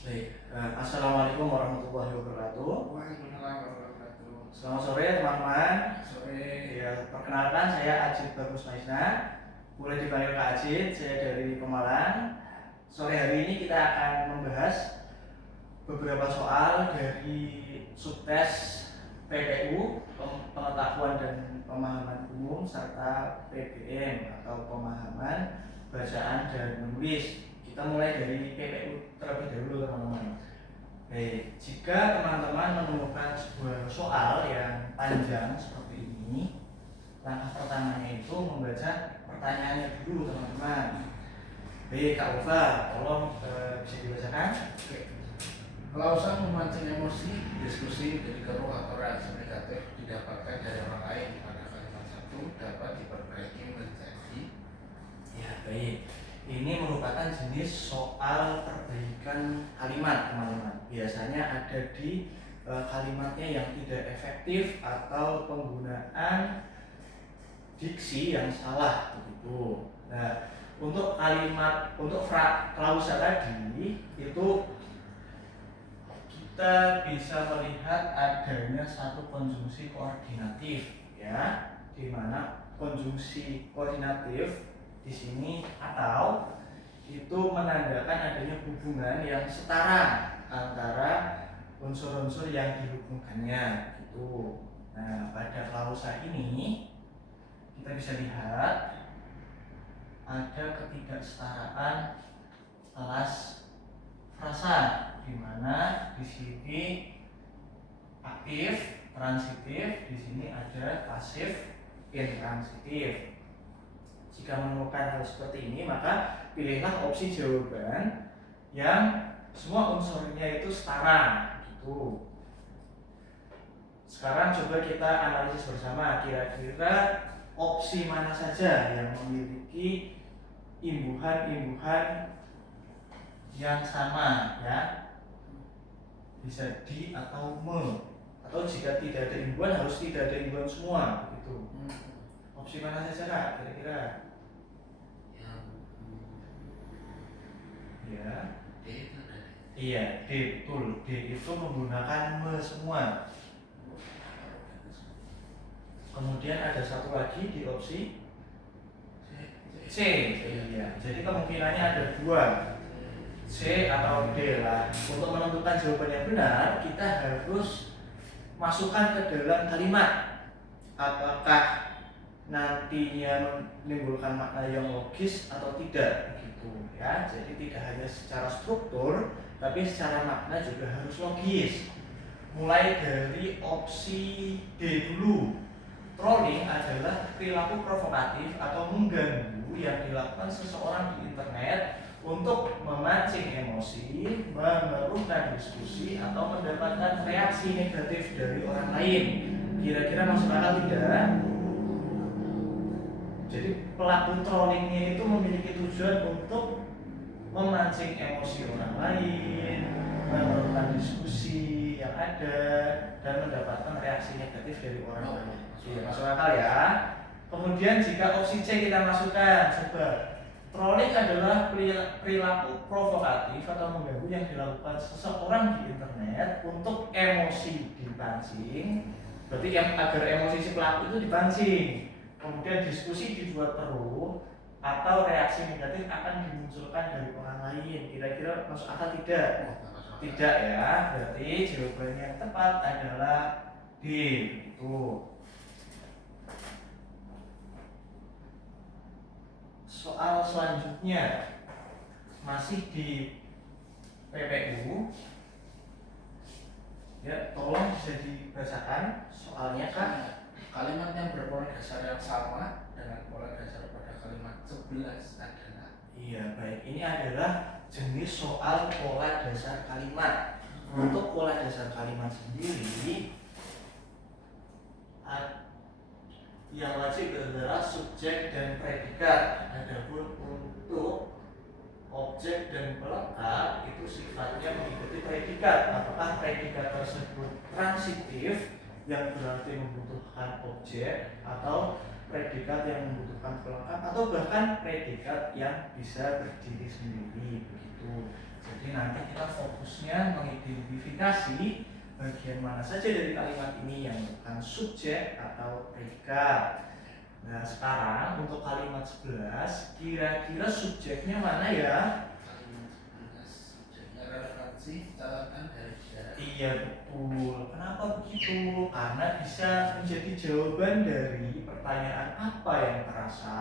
Assalamualaikum warahmatullahi wabarakatuh. Waalaikumsalam warahmatullahi wabarakatuh. Selamat sore teman-teman. Sore. Ya, perkenalkan saya Ajit Bagus Maisna. Boleh dipanggil Kak Ajit, saya dari Pemalang. Sore hari ini kita akan membahas beberapa soal dari subtes PPU, pengetahuan dan pemahaman umum, serta PBM atau pemahaman bacaan dan menulis. Kita mulai dari PPU terlebih dahulu teman-teman. Baik, jika teman-teman menemukan sebuah soal yang panjang seperti ini, langkah pertamanya itu membaca pertanyaannya dulu teman-teman. Baik, Kak Ufa, tolong bisa dibacakan. Kalau usah memancing emosi, diskusi jadi keruh atau reaksi negatif didapatkan dari orang lain pada kalimat satu dapat diperbaiki menjadi. Ya, baik. Ini merupakan jenis soal perbaikan kalimat, teman-teman. Biasanya ada di kalimatnya yang tidak efektif atau penggunaan diksi yang salah begitu. Nah, untuk kalimat klausa tadi itu kita bisa melihat adanya satu konjungsi koordinatif, ya, di mana konjungsi koordinatif di sini atau itu menandakan adanya hubungan yang setara antara unsur-unsur yang dihubungkannya gitu. Nah, pada klausa ini kita bisa lihat ada ketidaksetaraan kelas frasa, di mana di sini aktif transitif, di sini ada pasif intransitif. Jika menemukan hal seperti ini, maka pilihlah opsi jawaban yang semua unsurnya itu setara gitu. Sekarang coba kita analisis bersama, kira-kira opsi mana saja yang memiliki imbuhan-imbuhan yang sama, ya. Bisa di atau me, atau jika tidak ada imbuhan harus tidak ada imbuhan semua gitu. Opsi mana saja Kak kira-kira? Ya. Iya, D betul. D itu menggunakan me semua. Kemudian ada satu lagi di opsi C. Iya. Jadi kemungkinannya ada dua, C atau D lah. Untuk menentukan jawaban yang benar, kita harus masukkan ke dalam kalimat. Apakah nantinya menimbulkan makna yang logis atau tidak gitu, ya. Jadi tidak hanya secara struktur, tapi secara makna juga harus logis. Mulai dari opsi D dulu. Trolling adalah perilaku provokatif atau mengganggu yang dilakukan seseorang di internet untuk memancing emosi, mengeruhkan diskusi, atau mendapatkan reaksi negatif dari orang lain. Kira-kira masuk akal tidak? Jadi pelaku trollingnya itu memiliki tujuan untuk memancing emosi orang lain, mengeruhkan diskusi yang ada, dan mendapatkan reaksi negatif dari orang lain. Iya, masuk akal ya. Kemudian jika opsi C kita masukkan, coba. Trolling adalah perilaku provokatif atau mengganggu yang dilakukan seseorang di internet untuk emosi dipancing. Berarti yang agar emosi si pelaku itu dipancing. Kemudian diskusi dibuat keruh atau reaksi negatif akan dimunculkan dari orang lain. Kira-kira masuk akal tidak? Tidak ya. Berarti jawabannya yang tepat adalah D. Itu. Soal selanjutnya masih di PPU. Ya, tolong bisa dibacakan soalnya Kak. Kalimat yang berpola dasar yang sama dengan pola dasar pada kalimat 11 adalah. Iya, baik. Ini adalah jenis soal pola dasar kalimat. Untuk pola dasar kalimat sendiri, yang wajib adalah subjek dan predikat. Adapun untuk objek dan pelekat itu sifatnya mengikuti predikat. Apakah predikat tersebut transitif yang berarti membutuhkan objek, atau predikat yang membutuhkan pelengkap atau bahkan predikat yang bisa berdiri sendiri begitu. Jadi nanti kita fokusnya mengidentifikasi bagian mana saja dari kalimat ini yang bukan subjek atau predikat. Nah sekarang untuk kalimat 11 kira-kira subjeknya mana ya? Kalimat 11 subjeknya relevansi catatan dari sejarah. Iya betul. Kenapa begitu? Karena bisa menjadi jawaban dari pertanyaan apa yang terasa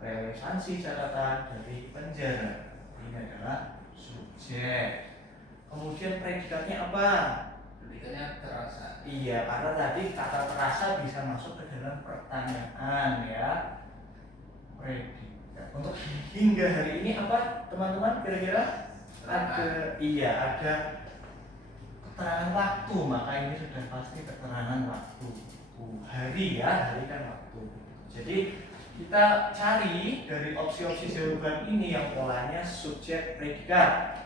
relevansi catatan dari penjara. Ini adalah subjek. Kemudian predikatnya apa? Predikatnya terasa. Iya, karena tadi kata terasa bisa masuk ke dalam pertanyaan ya. Predikat. Untuk hingga hari ini apa teman-teman kira-kira? Ada keterangan waktu, maka ini sudah pasti keterangan waktu. Hari ya, hari kan waktu. Jadi kita cari dari opsi-opsi jawaban ini yang polanya subjek predikat.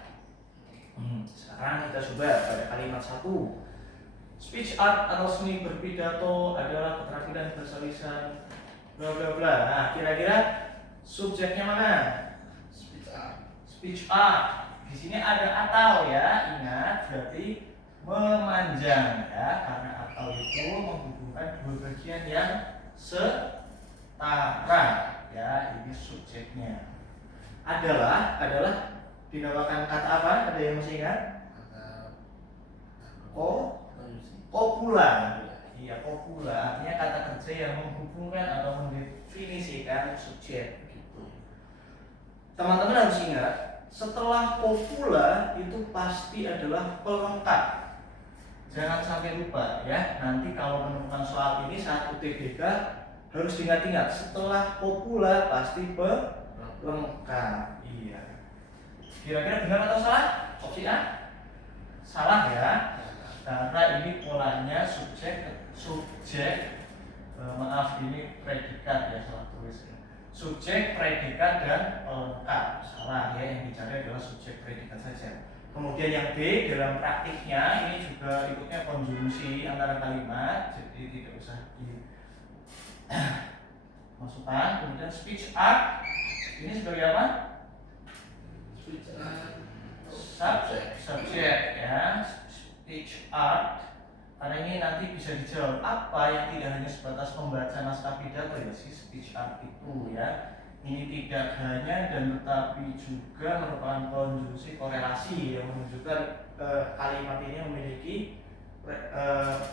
Sekarang kita coba pada kalimat 1. Speech art atau seni berpidato adalah keterampilan bahasa lisan bla bla bla. Nah, kira-kira subjeknya mana? Speech art. Speech art. Di sini ada atau ya, ingat berarti memanjang ya, karena atau itu menghubungkan dua bagian yang setara ya. Ini subjeknya. Adalah dinamakan kata apa? Ada yang masih ingat? Kopula. Iya, kopula artinya kata kerja yang menghubungkan atau mendefinisikan subjek begitu. Teman-teman harus ingat, setelah kopula itu pasti adalah pelengkap. Jangan sampai lupa ya. Nanti kalau menemukan soal ini saat UTBK harus diingat-ingat, setelah kopula pasti pelengkap. Iya. Kira-kira benar atau salah? Opsi A? Salah ya. Karena ini polanya ini predikat ya, salah tulis ya. Subjek, predikat dan pelengkap. Salah ya, yang dicari adalah subjek predikat saja. Kemudian yang B, dalam praktiknya ini juga ikutnya konjungsi antara kalimat, jadi tidak usah dimasukkan. Kemudian speech art ini sebagai apa? Speech art Subjek ya. Speech art, karena ini nanti bisa dijawab apa yang tidak hanya sebatas membaca naskah pidato ya si speech art itu ya. Ini tidak hanya dan tetapi juga merupakan konjungsi korelasi yang menunjukkan kalimat ini memiliki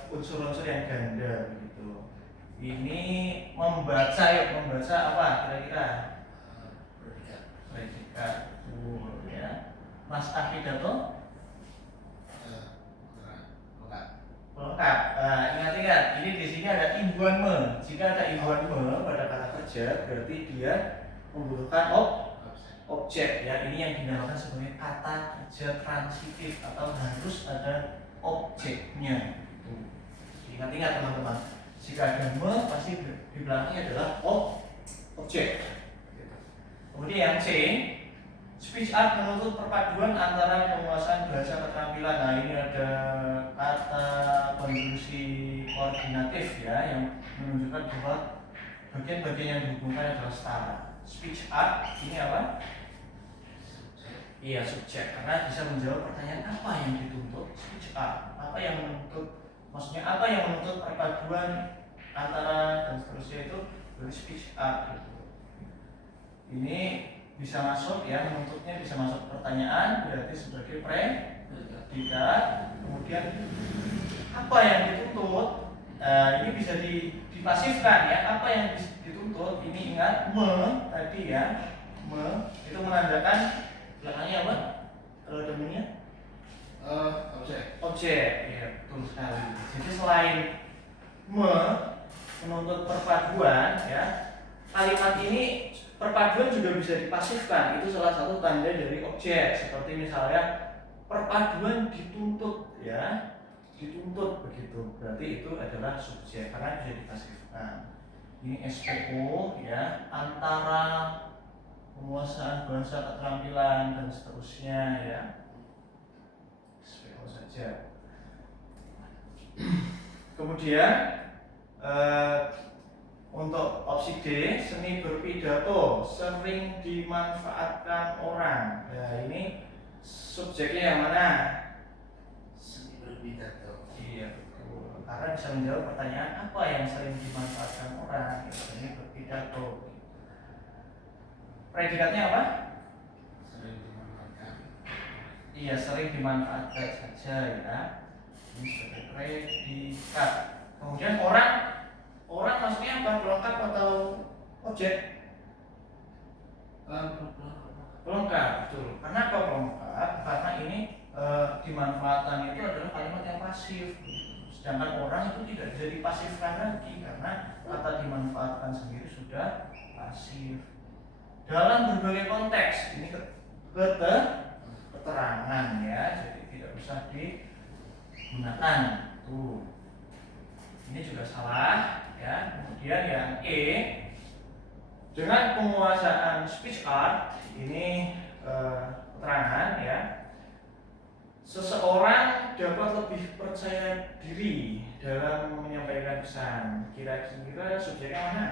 unsur-unsur yang ganda gitu. Ini membaca apa kira-kira? Predikat. Ya. Naskah pidato pelengkap. Ingat-ingat, ini di sini ada imbuhan me. Jika ada imbuhan me pada kata kerja, berarti dia membutuhkan objek ya. Ini yang dinamakan sebagai kata kerja transitif atau harus ada objeknya. Ingat-ingat teman-teman, jika ada me pasti di belakangnya adalah objek. Kemudian yang C, speech art menuntut perpaduan antara penguasaan bahasa keterampilan. Nah ini ada kata konjungsi koordinatif ya, yang menunjukkan bahwa bagian-bagian yang dihubungkan adalah setara. Speech art ini apa? Iya, subjek, karena bisa menjawab pertanyaan apa yang dituntut. Speech art, apa yang menuntut, maksudnya apa yang menuntut perpaduan antara dan seterusnya itu dari speech art gitu. Ini bisa masuk ya, menuntutnya bisa masuk pertanyaan, berarti sebagai predikat. Kemudian apa yang dituntut, ini bisa dipasifkan ya. Apa yang dituntut, ini ingat tadi ya, itu menandakan belakangnya apa? Kalau domainnya objek ya, betul sekali. Jadi selain menuntut perpaduan ya, kalimat ini perpaduan juga bisa dipasifkan. Itu salah satu tanda dari objek. Seperti misalnya perpaduan dituntut ya, dituntut begitu. Berarti itu adalah subjek karena bisa dipasifkan. Ini SPO ya, antara penguasaan bahasa keterampilan dan seterusnya ya. SPO saja. Kemudian Untuk opsi D, seni berpidato sering dimanfaatkan orang. Nah, ini subjeknya yang mana? Seni berpidato. Iya, betul. Karena bisa menjawab pertanyaan apa yang sering dimanfaatkan orang. Ya, seni berpidato. Predikatnya apa? Sering dimanfaatkan. Iya, sering dimanfaatkan saja ya. Ini sebagai predikat. Kemudian orang maksudnya apa? Pelengkap atau objek? Pelengkap, betul. Kenapa pelengkap? Karena ini dimanfaatkan itu adalah kalimat yang pasif. Sedangkan orang itu tidak bisa dipasifkan lagi karena kata dimanfaatkan sendiri sudah pasif. Dalam berbagai konteks, ini keterangan ya, jadi tidak usah digunakan. Tuh. Ini juga salah ya. Kemudian yang E, dengan penguasaan speech art ini keterangan ya, seseorang dapat lebih percaya diri dalam menyampaikan pesan. Kira-kira subjeknya mana?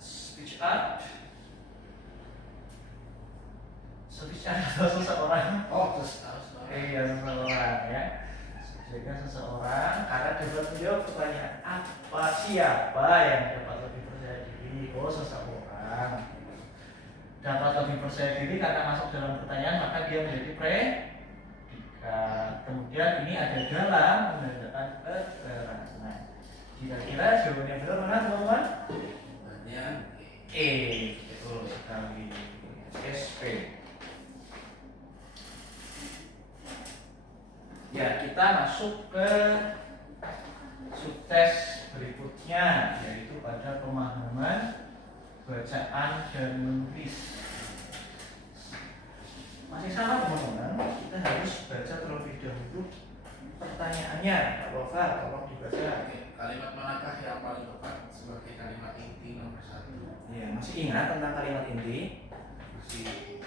Speech art. Speech art atau seseorang? Oh, terus Iya, seseorang ya. Subjeknya seseorang karena dapat menjawab pertanyaan apa, siapa yang dapat lebih percaya diri. Oh, seseorang dapat lebih percaya diri karena masuk dalam pertanyaan, maka dia menjadi predikat. Kemudian ini ada dalam menandakan keterangan. Kira-kira jawabannya benar mana teman-teman? jawabannya E, betul sekali. SP. Ya, kita masuk ke subtes berikutnya, yaitu pada pemahaman bacaan dan menulis. Masih sama teman-teman, kita harus baca terlebih dahulu pertanyaannya. Pak Lofa, tolong dibaca. Kalimat manakah yang paling tepat sebagai kalimat inti nomor 1? Ya, masih ingat tentang kalimat inti? Masih.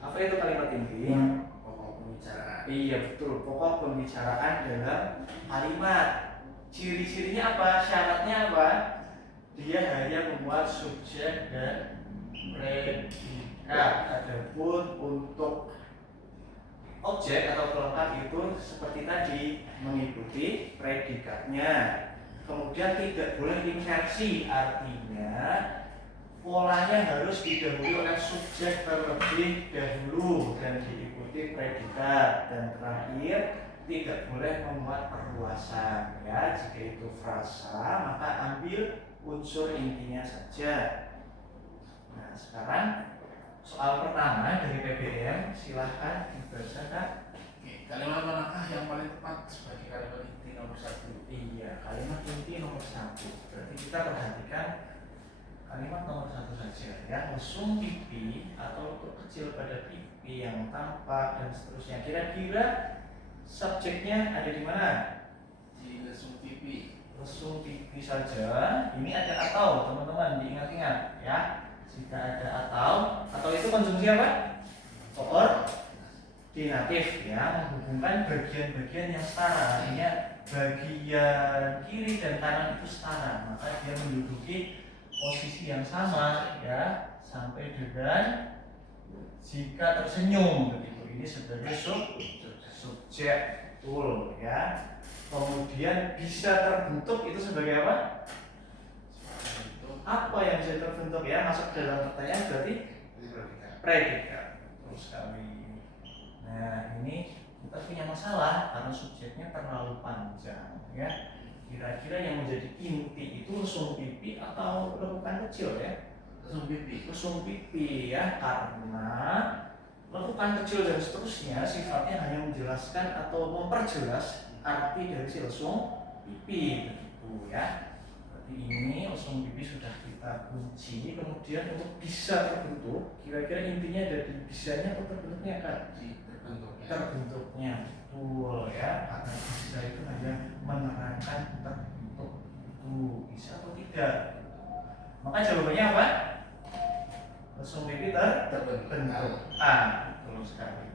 Apa itu kalimat inti? Pokok pembicaraan. Iya, betul, pokok pembicaraan dalam kalimat. Ciri-cirinya apa? Syaratnya apa? Dia hanya memuat subjek dan predikat. Adapun untuk objek atau pelengkap itu seperti tadi, mengikuti predikatnya. Kemudian tidak boleh inversi, artinya polanya harus didahului oleh subjek terlebih dahulu dan diikuti predikat. Dan terakhir, tidak boleh memuat perluasan ya. Jika itu frasa, maka ambil unsur intinya saja. Nah, sekarang soal pertama dari PBM, silahkan dibaca Kak. Kalimat manakah yang paling tepat sebagai kalimat inti nomor 1? Iya, kalimat inti nomor 1. Berarti kita perhatikan kalimat nomor 1 saja ya. Lesung pipi atau lekuk kecil pada pipi yang tampak dan seterusnya. Kira-kira subjeknya ada di mana? Di lesung pipi. Lesung pipi saja. Ini ada atau, teman-teman diingat-ingat ya. Jika ada atau itu konjungsi apa? Koordinatif ya, menghubungkan bagian-bagian yang setara. Artinya bagian kiri dan kanan itu setara, maka dia menduduki posisi yang sama ya, sampai dengan jika tersenyum begitu. Ini sebagai subjek, betul ya. Kemudian bisa terbentuk itu sebagai apa? Apa yang bisa terbentuk ya, masuk dalam pertanyaan berarti predikat. Terus sekali. Nah, ini kita punya masalah karena subjeknya terlalu panjang ya. Kira-kira yang menjadi inti itu lesung pipi atau lekukan kecil ya? Lesung pipi. Lesung pipi ya, karena lekukan kecil dan seterusnya sifatnya hanya menjelaskan atau memperjelas arti dari si lesung pipi begitu ya. Ini lesung pipi sudah kita kunci. Kemudian untuk bisa terbentuk, kira-kira intinya ada di bisanya atau terbentuknya kan? Terbentuknya, betul ya. Karena bisa itu hanya menerangkan terbentuk itu bisa atau tidak. Maka jawabannya apa? Lesung pipi terbentuk. Betul sekali.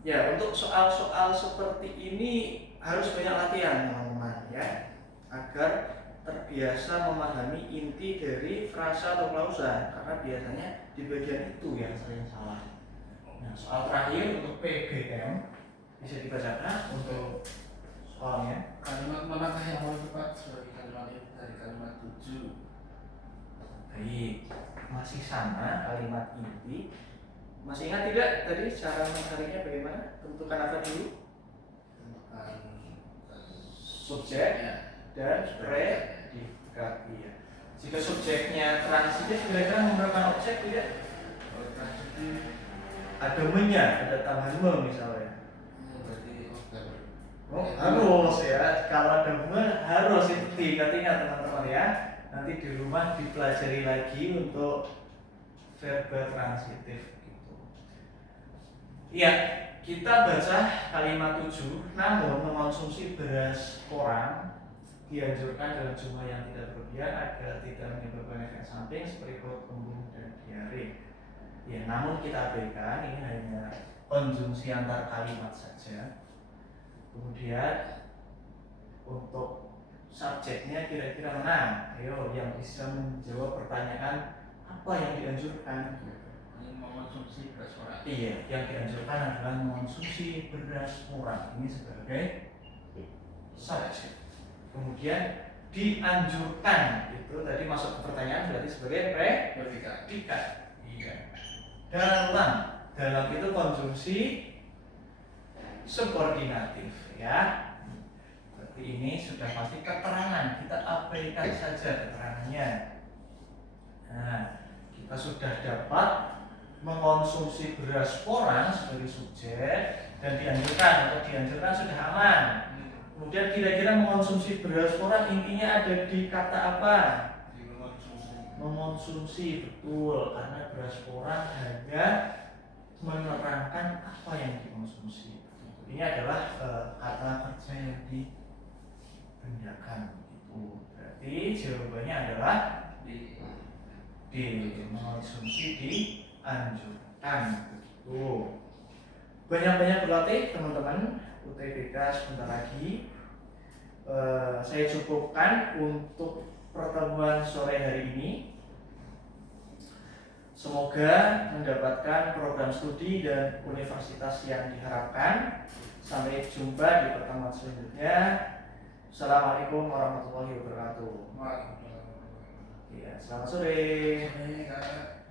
Ya, untuk soal-soal seperti ini harus banyak latihan teman-teman ya, agar terbiasa memahami inti dari frasa atau klausa, karena biasanya di bagian itu yang sering salah. Nah, soal terakhir untuk PGM bisa dibacakan untuk soalnya. Kalimat manakah yang paling tepat sebagai kalimat ini dari kalimat 7? Baik, masih sama kalimat inti. Masih ingat tidak tadi cara mencarinya bagaimana? Tentukan apa dulu? Tentukan Subjek dan predikat. Iya. Jika subjeknya transitif, kira-kira menggunakan objek tidak? Kalau transitif Ada menya, ada tambahan me misalnya. berarti objek. Oh, harus ya. Kalau ada me harus itu diingat-ingat teman-teman ya. Nanti di rumah dipelajari lagi untuk verba transitif gitu. Iya, kita baca kalimat 7, namun mengonsumsi beras porang dianjurkan dalam jumlah yang tidak berlebihan agar tidak menyebabkan efek samping seperti perut kembung dan diare. Ya, namun kita abaikan, ini hanya konjungsi antar kalimat saja. Kemudian untuk subjeknya kira-kira mana? Ayo yang bisa menjawab pertanyaan apa yang dianjurkan? Ini mengonsumsi beras porang. Iya, yang dianjurkan adalah mengonsumsi beras murah. Ini sebagai subjek. Kemudian dianjurkan itu tadi masuk ke pertanyaan berarti sebagai predikat. Iya. Dalam itu konjungsi subordinatif ya. Berarti ini sudah pasti keterangan, kita abaikan saja keterangannya. Nah, kita sudah dapat mengonsumsi beras porang sebagai subjek dan dianjurkan sudah aman. Kemudian kira-kira mengonsumsi beras porang intinya ada di kata apa? Mengonsumsi, betul, karena beras porang hanya menerangkan apa yang dikonsumsi. Ini adalah kata kerja yang dibendakan gitu. Berarti jawabannya adalah di mengonsumsi dianjurkan begitu. Banyak-banyak berlatih teman-teman. UTBK sebentar lagi. Saya cukupkan untuk pertemuan sore hari ini. Semoga mendapatkan program studi dan universitas yang diharapkan. Sampai jumpa di pertemuan selanjutnya. Assalamualaikum warahmatullahi wabarakatuh. Waalaikumsalam warahmatullahi wabarakatuh. Ya, selamat sore. Ini Kak.